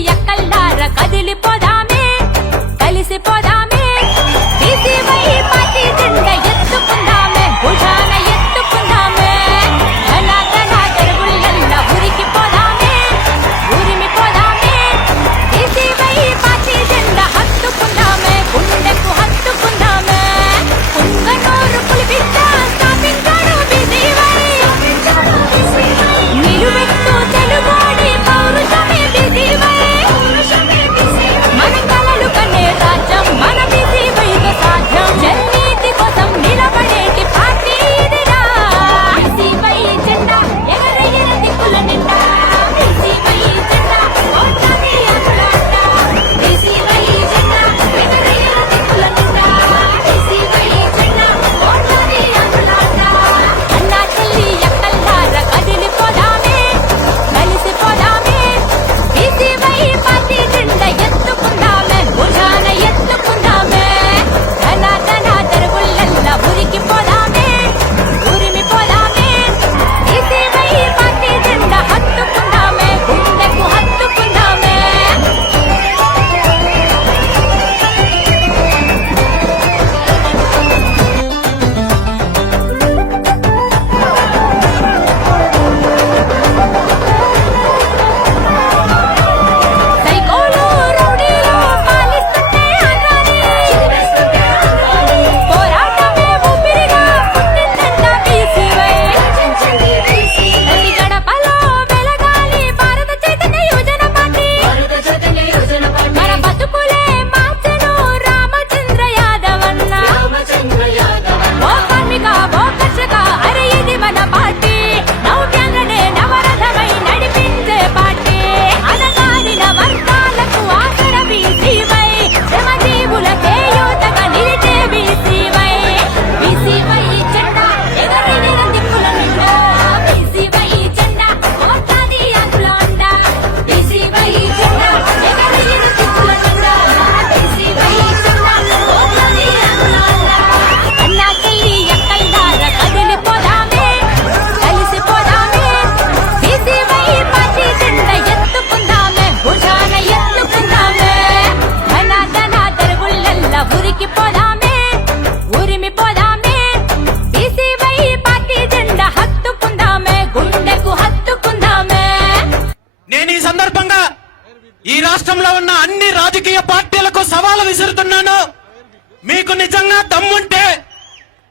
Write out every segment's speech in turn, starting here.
చెల్లి ఎక్కల్లార కదిలిపోదామే దరుగుళ్ళల్ల ఉరికిపోదామే ఉరిమిపోదామే BCY party జెండా హత్తుకుందామే గుండెకు హత్తుకుందామే. నేను ఈ సందర్భంగా ఈ రాష్ట్రంలో ఉన్న అన్ని రాజకీయ పార్టీలకు సవాలు విసురుతున్నాను. మీకు నిజంగా దమ్ముంటే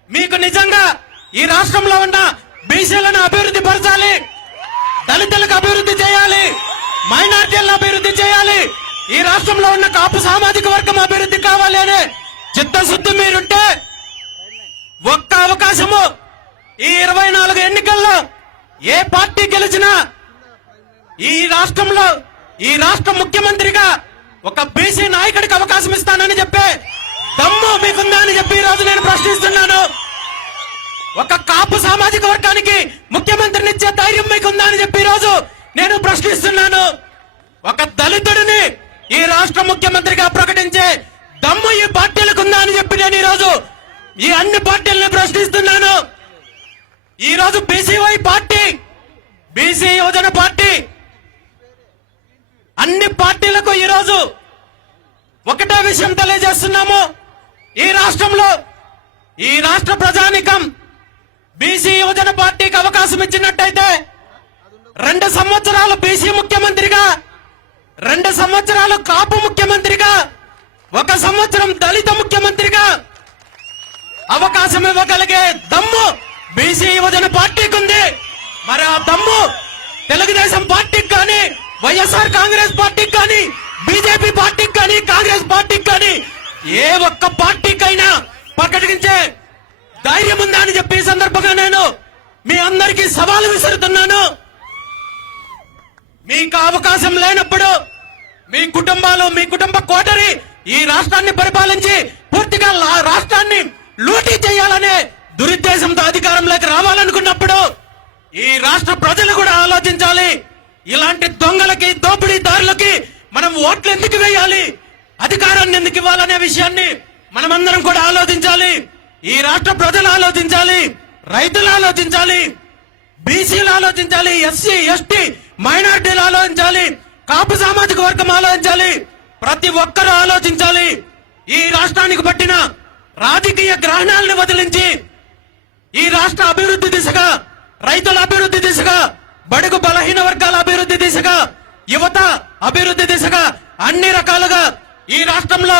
మీకు నిజంగా ఈ రాష్ట్రంలో ఉన్న బీసీలను అభివృద్ధి పరచాలి దళితులకు అభివృద్ధి చేయాలి మైనార్టీలను అభివృద్ధి చేయాలి. ఈ రాష్ట్రంలో ఉన్న కాపు సామాజిక వర్గం అభివృద్ధి కావాలి అనే చిత్తశుద్ధి మీరుంటే ఒక్క అవకాశము ఈ ఇరవై నాలుగు ఎన్నికల్లో ఏ పార్టీ గెలిచినా ఈ రాష్ట్రంలో ఈ రాష్ట్ర ముఖ్యమంత్రిగా ఒక బీసీ నాయకుడికి అవకాశం ఇస్తానని చెప్పే దమ్ము మీకుందా అని చెప్పి ఈ రోజు నేను ప్రశ్నిస్తున్నాను. ఒక కాపు సామాజిక వర్గానికి ముఖ్యమంత్రిని ఇచ్చే ధైర్యం మీకుందా అని చెప్పి ఈ రోజు నేను ప్రశ్నిస్తున్నాను. ఒక దళితుడిని ఈ రాష్ట్ర ముఖ్యమంత్రిగా ప్రకటించే దమ్ము ఈ పార్టీలకు ఉందా అని చెప్పి నేను ఈ రోజు ఈ అన్ని పార్టీలను ప్రశ్నిస్తున్నాను. ఈ రోజు బీసీవై పార్టీ బీసీ యువజన పార్టీ అన్ని పార్టీలకు ఈరోజు ఒకటే విషయం తెలియజేస్తున్నాము. ఈ రాష్ట్రంలో ఈ రాష్ట్ర ప్రజానికం బీసీ యువజన పార్టీకి అవకాశం ఇచ్చినట్టయితే రెండు సంవత్సరాలు బీసీ ముఖ్యమంత్రిగా రెండు సంవత్సరాలు కాపు ముఖ్యమంత్రిగా ఒక సంవత్సరం దళిత ముఖ్యమంత్రిగా అవకాశం ఇవ్వగలిగే దమ్ము బీసీ యువజన పార్టీకి ఉంది. మరి ఆ దమ్ము తెలుగుదేశం పార్టీకి కానీ వైఎస్ఆర్ కాంగ్రెస్ పార్టీకి కానీ బీజేపీ పార్టీకి కానీ కాంగ్రెస్ పార్టీకి కానీ ఏ ఒక్క పార్టీకైనా ప్రకటించే ధైర్యం ఉందా అని చెప్పి సందర్భంగా నేను మీ అందరికీ సవాలు విసురుతున్నాను. మీకు అవకాశం లేనప్పుడు మీ కుటుంబాలు మీ కుటుంబ కోటరి ఈ రాష్ట్రాన్ని పరిపాలించి పూర్తిగా రాష్ట్రాన్ని లూటీ చేయాలనే దురుద్దేశంతో అధికారంలోకి రావాలనుకున్నప్పుడు ఈ రాష్ట్ర ప్రజలు కూడా ఆలోచించాలి. ఇలాంటి దొంగలకి దోపిడీదారులకి మనం ఓట్లు ఎందుకు వేయాలి? అధికారాన్ని ఎందుకు ఇవ్వాలనే విషయాన్ని మనమందరం కూడా ఆలోచించాలి. ఈ రాష్ట్ర ప్రజలు ఆలోచించాలి. రైతులు ఆలోచించాలి. బీసీలు ఆలోచించాలి. ఎస్సీ ఎస్టీ మైనార్టీలు ఆలోచించాలి. కాపు సామాజిక వర్గం ఆలోచించాలి. ప్రతి ఒక్కరూ ఆలోచించాలి. ఈ రాష్ట్రానికి పట్టిన రాజకీయ గ్రహణాలను వదిలించి ఈ రాష్ట్ర అభివృద్ధి దిశగా రైతుల అభివృద్ధి దిశగా బడుగు బలహీన వర్గాల అభివృద్ధి దిశగా యువత అభివృద్ధి దిశగా అన్ని రకాలుగా ఈ రాష్ట్రంలో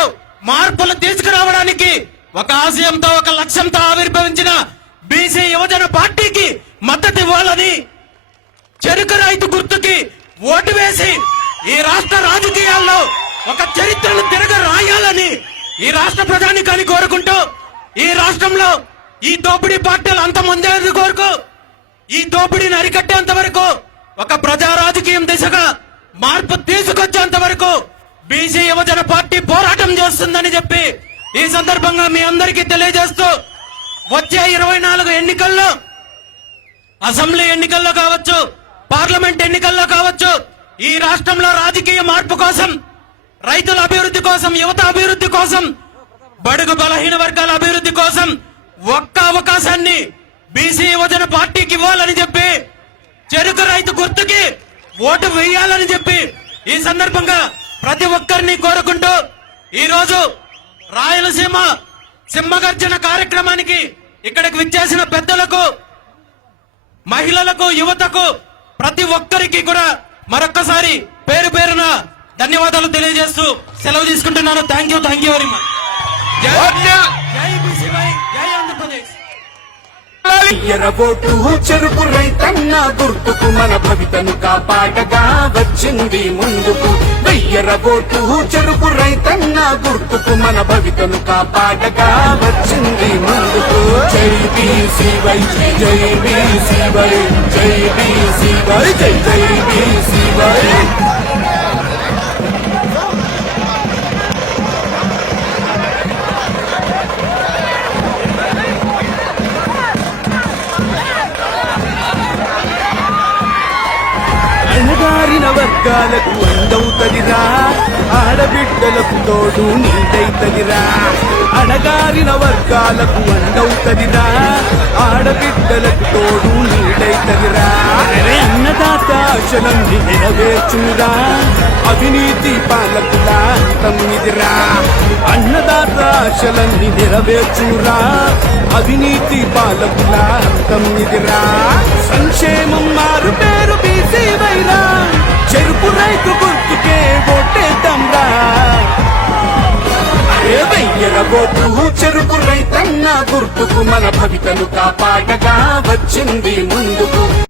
మార్పులు తీసుకురావడానికి ఒక ఆశయంతో ఒక లక్ష్యంతో ఆవిర్భవించిన బీసీ యువజన పార్టీకి మద్దతు ఇవ్వాలని చెరుకు రైతు గుర్తుకి ఓటు వేసి ఈ రాష్ట్ర రాజకీయాల్లో ఒక చరిత్రను తిరగ రాయాలని ఈ రాష్ట్ర ప్రధానికాన్ని కోరుకుంటూ ఈ రాష్ట్రంలో ఈ దోపిడీ పార్టీలు అంత ముందే కోరుకు? ఈ దోపిడీని అరికట్టేంత వరకు ఒక ప్రజా రాజకీయం దిశగా మార్పు తీసుకొచ్చేంత వరకు బీసీ యువజన పార్టీ పోరాటం చేస్తుందని చెప్పి ఈ సందర్భంగా మీ అందరికీ తెలియజేస్తూ వచ్చే ఇరవై నాలుగు ఎన్నికల్లో అసెంబ్లీ ఎన్నికల్లో కావచ్చు పార్లమెంట్ ఎన్నికల్లో కావచ్చు ఈ రాష్ట్రంలో రాజకీయ మార్పు కోసం రైతుల అభివృద్ధి కోసం యువత అభివృద్ధి కోసం బడుగు బలహీన వర్గాల అభివృద్ధి కోసం ఒక్క అవకాశాన్ని బీసీ యువజన పార్టీకి ఇవ్వాలని చెప్పి చెరుకు రైతు గుర్తుకి ఓటు వేయాలని చెప్పి ఈ సందర్భంగా ప్రతి ఒక్కరిని కోరుకుంటూ ఈ రోజు రాయలసీమ సింహగర్జన కార్యక్రమానికి ఇక్కడికి విచ్చేసిన పెద్దలకు మహిళలకు యువతకు ప్రతి ఒక్కరికి కూడా మరొక్కసారి పేరు పేరున ధన్యవాదాలు తెలియజేస్తూ సెలవు తీసుకుంటున్నాను. Thank you thank you very much జై బీసీవై జై ఆంధ్రప్రదేశ్. ఎరబోటు చెరుకు రైతన్న గుర్తుకు మన భవితను కాపాడగా వచ్చింది ముందుకు. వెయ్యరబోటు చెరుకు రైతన్న గుర్తుకు మన భవితను కాపాడగా వచ్చింది ముందుకు. జై బీసీ వై జై బీసీ వై జై బీసీ వై జై జై బీసీ వర్గాలకు అందవుతదిరా. ఆడబిడ్డలకు తోడు నీడైతదిరా. అణగారిన వర్గాలకు అందవుతదిరా. ఆడబిడ్డలకు తోడు నీడైతదిరా. అన్నదాత ఆశలన్నీ నెరవేర్చురా అవినీతి పాలకుల తమ్మిదిరా అన్నదాత ఆశలన్నీ నెరవేర్చురా అవినీతి పాలకుల తమ్మిదిరా సంక్షేమం చెరుకు రైతన్న గుర్తుకు మన భవితను కాపాడగా వచ్చింది ముందుకు.